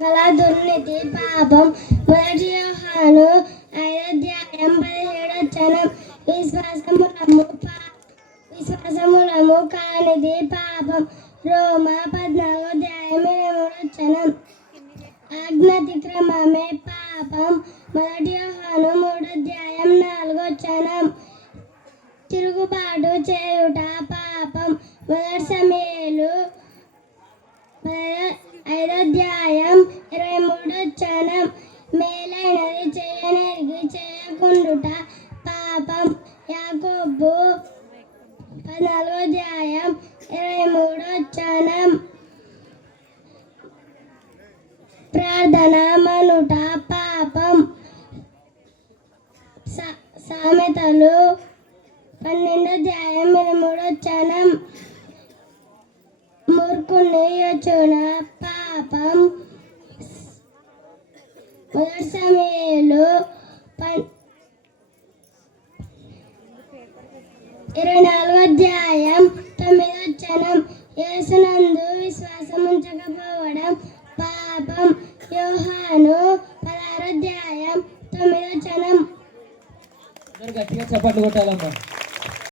దుర్నీతి పాపం. మొదటి యోహాను 5:17 విశ్వాసములము కానిది పాపం. రోమ 14:23 ఆజ్ఞాతిక్రమమే పాపం. మొదటి యోహాను 3:4 తిరుగుబాటు చేయుట పాపం. మొదటి సమూయేలు 5:23 మేలైనది చేయనెరిగి చేయకుండుట పాపం. యాకోబు 14:23 ప్రార్థన మనుట పాపం. సామెతలు 12:23 మూర్ఖుని యోచన పాపం. మొదటి సమూయేలు 24:9 యేసునందు విశ్వాసం ఉంచకపోవడం పాపం. యోహాను 16:9 గట్టిగా చప్పట్లు కొట్టాలమ్మా.